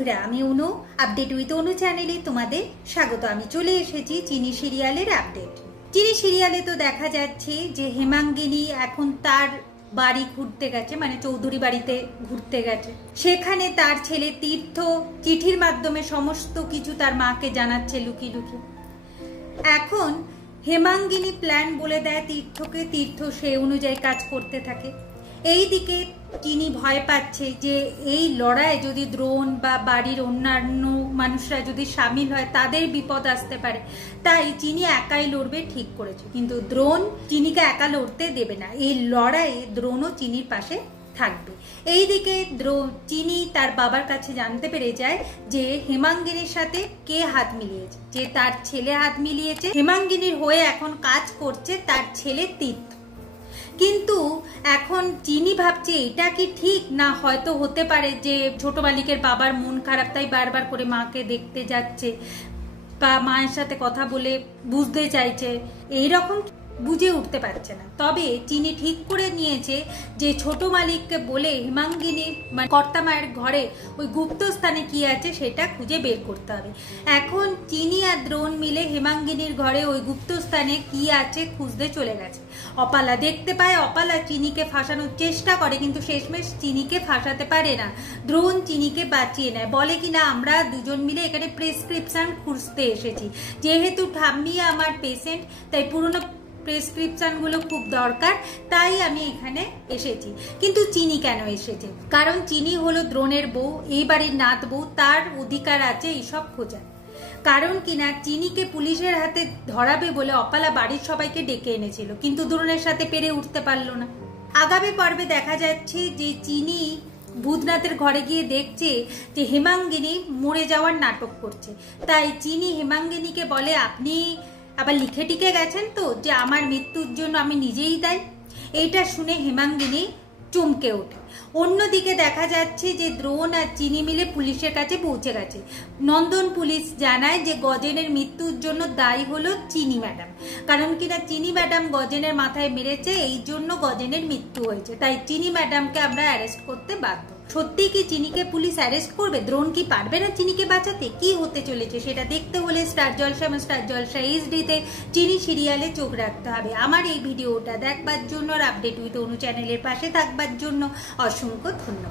বন্ধুরা, আমি অনু update with অনু চ্যানেলে তোমাদের স্বাগত। আমি চলে এসেছি চিনি সিরিয়ালের আপডেট। চিনি সিরিয়ালে তো দেখা যাচ্ছে যে হেমাঙ্গিনী এখন তার বাড়ি ঘুরতে গেছে, মানে চৌধুরী বাড়িতে ঘুরতে গেছে। সেখানে তার ছেলে তীর্থ চিঠির মাধ্যমে সমস্ত কিছু তার মাকে জানাচ্ছে লুকিয়ে লুকিয়ে। এখন হেমাঙ্গিনী প্ল্যান বলে দেয় তীর্থকে, তীর্থ সে অনুযায়ী কাজ করতে থাকে। এইদিকে চিনি ভয় পাচ্ছে যে এই লড়াই যদি দ্রোণ বা বাড়ির অন্যান্য মানুষরা যদি সামিল হয় তাদের বিপদ আসতে পারে, তাই চিনি একাই লড়বে ঠিক করেছে। কিন্তু দ্রোণ চিনিকে একা লড়তে দেবে না, এই লড়াইয়ে দ্রোণও চিনির পাশে থাকবে। এইদিকে চিনি তার বাবার কাছে জানতে পেরে যায় যে হেমাঙ্গিনীর সাথে কে হাত মিলিয়েছে, যে তার ছেলে হাত মিলিয়েছে। হেমাঙ্গিনীর হয়ে এখন কাজ করছে তার ছেলে তীর্থ। কিন্তু এখন চিনি ভাবছে এটা কি ঠিক না, হয়তো হতে পারে যে ছোট মালিকের বাবার মন খারাপ, তাই বারবার করে মাকে দেখতে যাচ্ছে বা মায়ের সাথে কথা বলে বুঝতে চাইছে, এইরকম বুঝে উঠতে পারছে না। তবে চিনি ঠিক করে নিয়েছে যে ছোট মালিককে বলে হেমাঙ্গিনীর মানে কর্তা মায়ের ঘরে ওই গুপ্ত স্থানে কি আছে সেটা খুঁজে বের করতে হবে। এখন চিনি আর দ্রোণ মিলে হেমাঙ্গিনীর ঘরে ওই গুপ্ত স্থানে কি আছে খুঁজতে চলে গেছে। অপালা দেখতে পায়, অপালা চিনিকে ফাঁসানোর চেষ্টা করে, কিন্তু শেষমেশ চিনিকে ফাঁসাতে পারে না। দ্রোণ চিনিকে বাঁচিয়ে নেয়, বলে কি না আমরা দুজন মিলে এখানে প্রেসক্রিপশন খুঁজতে এসেছি, যেহেতু ঠাম্মি আমার পেশেন্ট তাই পুরনো প্রেসক্রিপশনগুলো খুব দরকার, তাই আমি এখানে এসেছি। কিন্তু চিনি কেন এসেছে? কারণ চিনি হলো দ্রোণের বউ, এই বাড়ির নাত বউ, তার অধিকার আছে এইসব খোঁজার। কারণ কিনা চিনিকে পুলিশের হাতে ধরাবে বলে অপালা বাড়ির সবাইকে ডেকে এনেছিল, কিন্তু দ্রোণের সাথে পেরে উঠতে পারলো না। আগামী পর্বে দেখা যাচ্ছে যে চিনি ভূতনাথের ঘরে গিয়ে দেখছে যে হেমাঙ্গিনী মরে যাওয়ার নাটক করছে। তাই চিনি হেমাঙ্গিনীকে বলে, আপনি আবার লিখে টিকে গেছেন তো যে আমার মৃত্যুর জন্য আমি নিজেই দায়ী। এইটা শুনে হেমাঙ্গিনী চমকে ওঠে। অন্যদিকে দেখা যাচ্ছে যে দ্রোণ আর চিনি মিলে পুলিশের কাছে পৌঁছে গেছে। নন্দন পুলিশ জানায় যে গজেনের মৃত্যুর জন্য দায়ী হলো চিনি ম্যাডাম, কারণ কিনা চিনি ম্যাডাম গজেনের মাথায় মেরেছে, এই জন্য গজেনের মৃত্যু হয়েছে। তাই চিনি ম্যাডামকে আমরা অ্যারেস্ট করতে বাধ্য। সত্যি কি চিনিকে পুলিশ অ্যারেস্ট করবে? দ্রোণ কি পারবে না চিনিকে বাঁচাতে? কি হতে চলেছে সেটা দেখতে হলে স্টার জলসা এবং স্টার জলসা এইচডিতে চিনি সিরিয়ালে চোখ রাখতে হবে। আমার এই ভিডিওটা দেখবার জন্য আর আপডেট উইথ অনু চ্যানেলের পাশে থাকবার জন্য অসংখ্য ধন্যবাদ।